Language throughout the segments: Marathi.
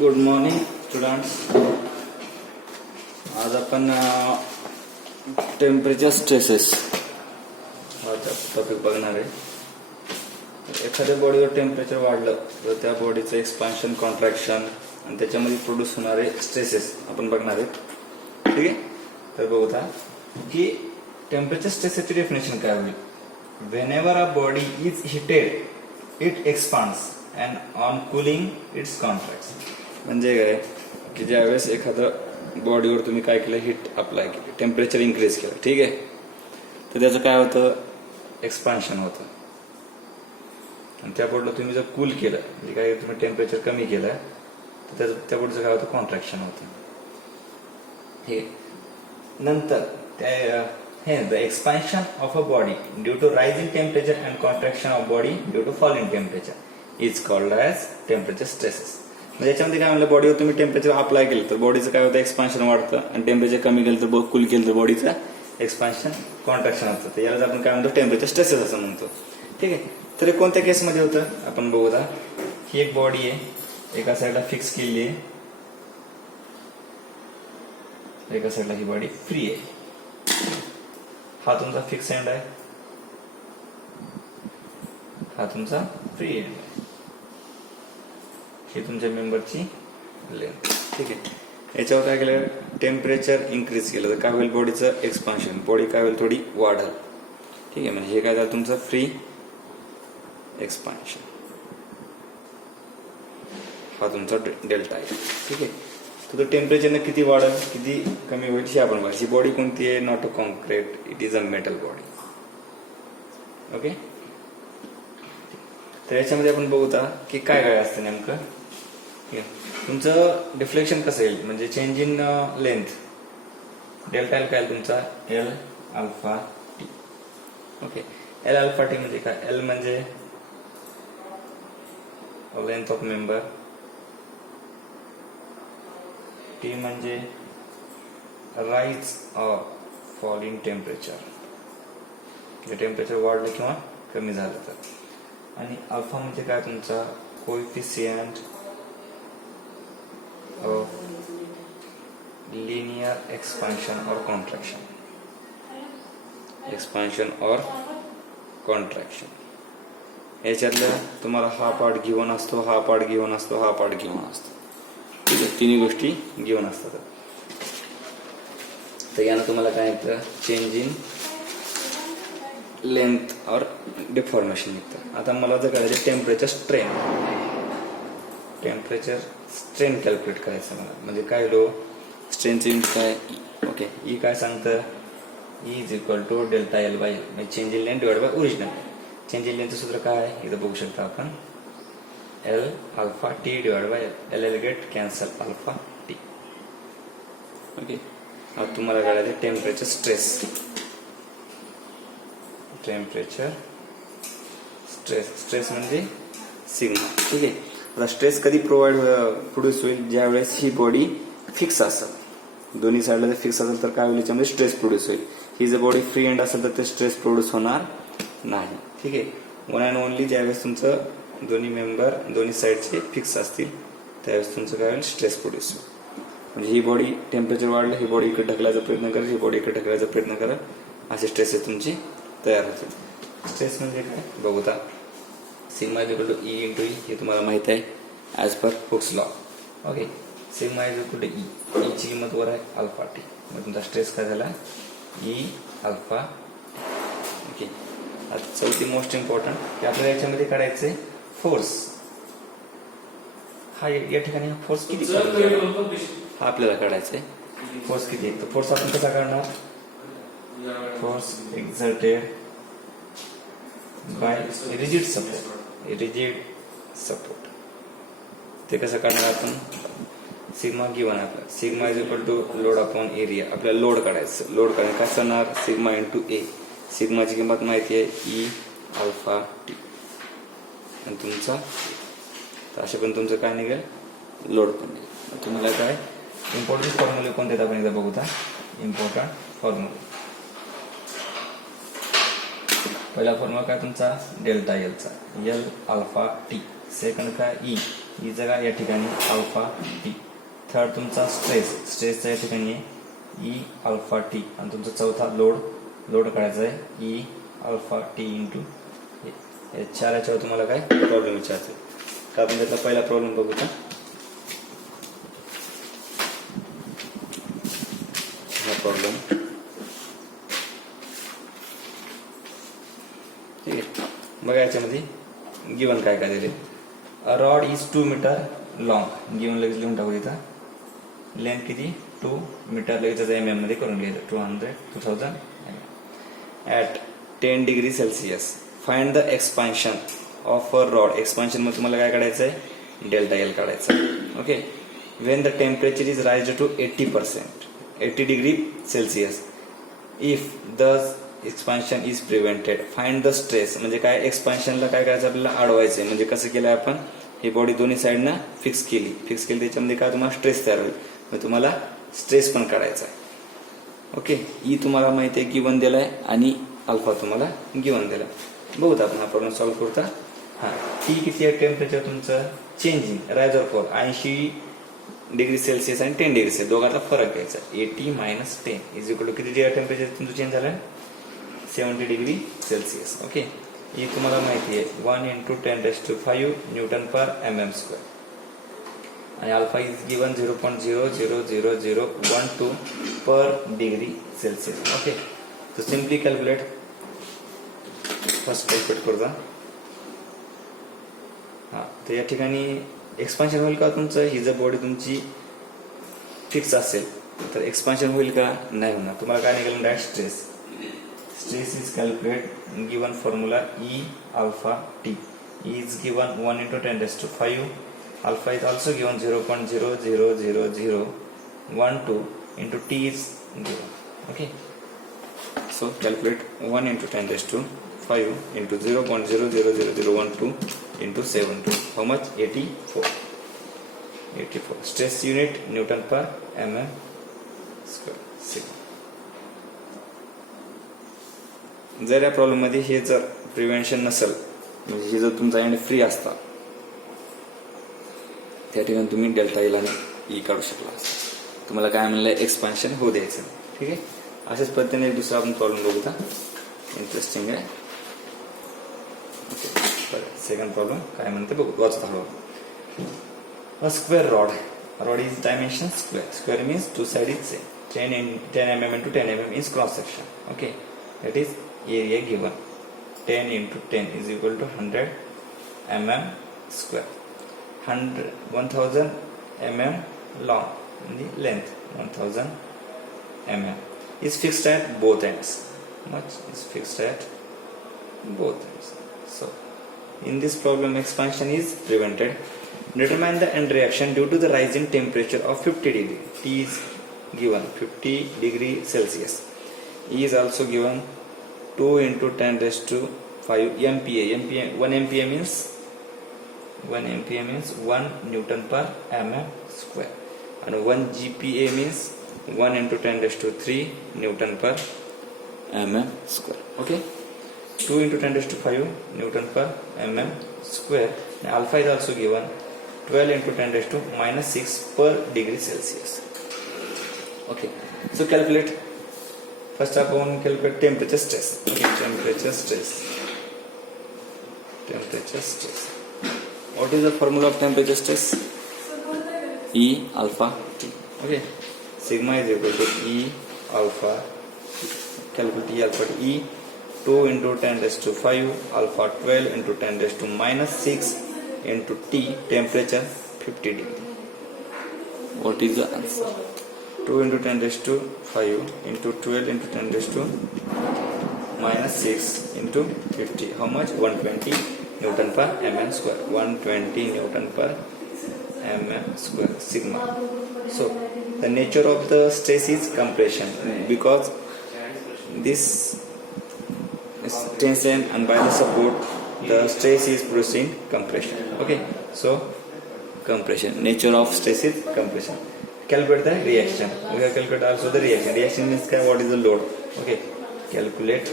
Good morning students. आज आपण टेम्परेचर स्ट्रेसेस हा टॉपिक बघणार आहे. एखाद्या बॉडीवर टेम्परेचर वाढलं तर त्या बॉडीचं एक्सपान्शन, कॉन्ट्रॅक्शन आणि त्याच्यामध्ये प्रोड्यूस होणारे स्ट्रेसेस आपण बघणार आहेत. ठीक आहे, तर बघूया की टेम्परेचर स्ट्रेसची डेफिनेशन काय होईल. Whenever a body is heated it expands and on cooling its contracts. म्हणजे काय की ज्यावेळेस एखादं बॉडीवर तुम्ही काय केलं, हीट अप्लाय केली, टेम्परेचर इन्क्रीज केलं, ठीक आहे, तर त्याचं काय होतं, एक्सपान्शन होतं. आणि त्या बॉडीला तुम्ही जर कूल केलं, म्हणजे काय तुम्ही टेम्परेचर कमी केलं, तर त्याचं त्या बॉडीचं काय होतं, कॉन्ट्रॅक्शन होतं. ठीक आहे, नंतर त्या the expansion of a body due to rise in temperature and contraction of body due to fall in temperature is called as temperature stresses. म्हणजे याच्यामध्ये काय म्हणलं, बॉडीवर तुम्ही टेम्परेचर अप्लाय केलं तर बॉडीचं काय होतं, एक्सपान्शन वाढतं, आणि टेम्परेचर कमी केलं तर कूल केलं तर बॉडीचं एक्सपान्शन, कॉन्ट्रॅक्शन होतं. तर यालाच आपण काय म्हणतो, टेम्परेचर स्ट्रेसेस असं म्हणतो. ठीक आहे, तर हे कोणत्या केसमध्ये होतं आपण बघूया. ही एक बॉडी आहे, एका साईडला फिक्स केलेली आहे, एका साईडला ही बॉडी फ्री आहे. हा तुमचा फिक्स एंड आहे, हा तुमचा फ्री एंड आहे. ही तुमच्या मेंबरची लेंथ. ठीक आहे, याच्यावर काय केलं, टेम्परेचर इन्क्रीज केलं तर काय होईल, बॉडीचं एक्सपान्शन, बॉडी काय होईल, थोडी वाढेल. ठीक आहे, म्हणजे हे काय झालं तुमचं फ्री एक्सपान्शन, हा तुमचा डेल्टा आहे. ठीक आहे, तर टेम्परेचरने किती वाढेल, किती कमी होईल हे आपण बघायची. बॉडी कोणती आहे, not a concrete, it is a metal body. Okay, तर याच्यामध्ये आपण बघूया की काय काय असतं नेमकं. तुमचं डिफ्लेक्शन कसं येईल, म्हणजे change in length, delta L काय तुमचा, L alpha T. Okay, L alpha T म्हणजे काय, एल म्हणजे लेंथ ऑफ मेंबर, टी म्हणजे rise or fall in temperature, temperature वाढलं किंवा कमी झालं तर. आणि अल्फा म्हणजे काय तुमचा, कोएफिशियंट ऑफ लिनियर एक्सपान्शन और कॉन्ट्रॅक्शन, एक्सपान्शन और कॉन्ट्रॅक्शन. याच्यातलं तुम्हाला हा पार्ट गिव्हन असतो, हा पार्ट गिव्हन असतो, हा पार्ट गिव्हन असतो. ठीक आहे, तिन्ही गोष्टी गिव्हन असतात. तर यानं तुम्हाला काय येतं, चेंज इन लेंथ और डिफॉर्मेशन निघतं. आता मला जर करायचं temperature strain, temperature strain calculate करायचं मला. म्हणजे काय लो स्ट्रेनचे युनिट काय, ओके, ई काय सांगतं, E is equal to delta L by L, म्हणजे change in length divide by original. Change in लेंथचं सूत्र काय आहे, इथं बघू शकता आपण, L alpha T divide by L, L get cancel, alpha T. Okay, आता तुम्हाला करायचं temperature stress, temperature stress, stress म्हणजे सिग्मा. ठीक आहे, आता स्ट्रेस कधी प्रोड्यूस होईल, ज्यावेळेस ही बॉडी फिक्स असेल, दोन्ही साईडला जर फिक्स असेल तर काय होईल, याच्यामध्ये स्ट्रेस प्रोड्यूस होईल. ही जर बॉडी फ्री एंड असेल तर ते स्ट्रेस प्रोड्यूस होणार नाही. ठीक आहे, वन अँड ओनली ज्यावेळेस तुमचं दोन्ही मेंबर दोन्ही साईडचे फिक्स असतील त्यावेळेस तुमचं काय होईल, स्ट्रेस प्रोड्यूस होईल. म्हणजे ही बॉडी टेम्परेचर वाढलं, ही बॉडी इकडे ढकलायचा प्रयत्न करेल, ही बॉडी इकडे ढकलायचा प्रयत्न करेल, असे स्ट्रेसेस तुमची तयार होतील. स्ट्रेस म्हणजे काय बघूया, sigma is equal to E into E, हे तुम्हाला माहित आहे as per Hooke's law. Okay, sigma is equal to E, ईची किंमत वर आहे अल्फा टी, मग तुमचा स्ट्रेस काय झाला, ई अल्फा. ओके, आता चौथी मोस्ट इम्पॉर्टंट की आपल्याला याच्यामध्ये काढायचे फोर्स. हा या ठिकाणी फोर्स किती, हा आपल्याला काढायचा आहे. फोर्स किती आहे, तर फोर्स आपण कसा काढणार, force exerted by rigid support, rigid support. ते कसं काढणार आपण, सिग्मा गिव्हन आपला, sigma is equal to load upon area, आपल्याला लोड काढायचं. लोड काढायचं काय असणार, सिग्मा इंटू ए. सिग्माची किंमत माहिती आहे, ई अल्फा टी, आणि तुमचा तर असे पण तुमचं काय निघेल, लोड पण निघेल. तुम्हाला काय इम्पॉर्टंट फॉर्म्युले कोणते आपण एकदा बघूया. इम्पॉर्टंट फॉर्म्युला, पहिला फॉर्म्युला काय तुमचा, डेल्टा एलचा, एल अल्फा टी. सेकंड काय, ई ही जागा या ठिकाणी अल्फा टी. थर्ड तुमचा स्ट्रेसचा या ठिकाणी आहे ई अल्फा टी. आणि तुमचा चौथा लोड काढायचा आहे ई अल्फा टी इंटू या चार. याच्यावर तुम्हाला काय प्रॉब्लेम विचारते का? आपण त्यातला पहिला प्रॉब्लेम बघू का? हा प्रॉब्लेम ठीक आहे. बघा याच्यामध्ये गिवन काय काय दिले. A rod is 2 metre long. Given लगेच लिहून टाकू इथं. लेंथ किती 2 मीटर. लगेच mm मध्ये करून घ्यायचं 2000 at 10 degree Celsius. Find the expansion of a rod. Expansion मध्ये तुम्हाला काय काढायचं आहे? डेल्टा एल काढायचा. Okay. When the temperature is rise to 80 degree Celsius. If the expansion is prevented. Find the stress. म्हणजे काय? एक्सपान्शनला काय करायचं? आपल्याला अडवायचंय. म्हणजे कसं केलं आपण? ही बॉडी दोन्ही साईडनं फिक्स केली. त्याच्यामध्ये काय तुम्हाला स्ट्रेस तयार होईल. मग तुम्हाला स्ट्रेस पण काढायचा आहे. ओके. ई तुम्हाला माहिती आहे गिवन दिलाय आणि अल्फा तुम्हाला गिवन दिलाय. बघूत आपण हा प्रॉब्लेम सॉल्व्ह करता. हा टी किती आहे टेम्परेचर तुमचं? Changing rise or fall 80 degree Celsius आणि 10 डिग्री सेल्सिअस दोघांचा फरक घ्यायचा. 80 - 10 इज इक्वल टू किती टेम्परेचर तुमचं चेंज झालं? 70 डिग्री सेल्सिअस. ओके. ही तुम्हाला माहिती आहे 1 × 10⁵ न्यूटन पर mm². आणि alpha is given 0.0000012 per degree Celsius. Okay. तो सिम्पली कॅल्क्युलेट. फर्स्ट कॅल्क्युलेट करू द्या. हा तर या ठिकाणी एक्सपान्शन होईल का तुमचं? ही जर बॉडी तुमची फिक्स असेल तर एक्सपान्शन होईल का? नाही होणार. तुम्हाला काय निघालं? Direct stress. Stress is calculated given formula E alpha T. E is given 1 × 10⁵. Alpha is also given 0.0000012 into T is given. Okay. So calculate 1 × 10⁵ into 0.0000012 into 72. How much? 84. Stress unit Newton per mm². जर या प्रॉब्लेम मध्ये हे जर प्रिव्हेन्शन नसेल म्हणजे हे जर तुमचा एंड फ्री असता त्या ठिकाणी तुम्ही डेल्टा एल आणि ई काढू शकला असता. तुम्हाला काय म्हणलं? एक्सपान्शन होऊ द्यायचं. ठीक आहे. अशाच पद्धतीने एक दुसरा आपण प्रॉब्लेम बघूया. इंटरेस्टिंग आहे. ओके. सेकंड प्रॉब्लेम काय म्हणते बघू. वाचत हळू. A square rod is dimension square means two side is same. 10 mm into 10 mm is cross section. Okay. That is area given 10 × 10 is equal to 100 mm². 1000 mm long in the length 1000 mm is fixed at both ends. Much is fixed at both ends. So in this problem expansion is prevented. Determine the end reaction due to the rise in temperature of 50 degree. T is given 50 degree Celsius. E is also given 2 × 10⁵ MPa. 1 MPa means 1 Newton per mm². And 1 GPa means 1 × 10⁵ Newton per mm². Okay. 2 × 10⁵ Newton per mm². And alpha is also given 12 × 10⁻⁶ per degree Celsius. Okay. So calculate. First आपण calculate temperature stress. Okay. Temperature stress. What is the formula of temperature stress? E alpha T. Okay. Sigma is equal to E alpha. Calculate E alpha T. E 2 × 10⁵ alpha 12 × 10⁻⁶ into T temperature 50 degree. What is the answer? 2 × 10⁵ into 12 × 10⁻⁶ into 50. How much? 120 Newton per mm². 120 Newton per mm² sigma. So the nature of the stress is compression because this is tension and by the support the stress is producing compression. Okay. So compression. Nature of stress is compression. Calculate the reaction. We have calculated also the reaction. Reaction means what is the load. Okay. Calculate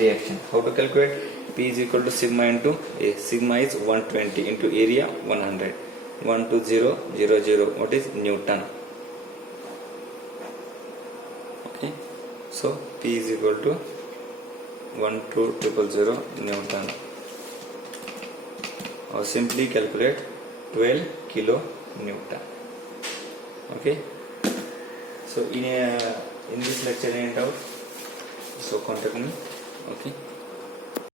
reaction. How to calculate? P is equal to sigma into A. Sigma is 120 into area 100. 12000. What is Newton? Okay. So P is equal to 12000 Newton. Or simply calculate 12 kilo Newton. Okay. So in this lecture, any doubt? So contact me. Okay.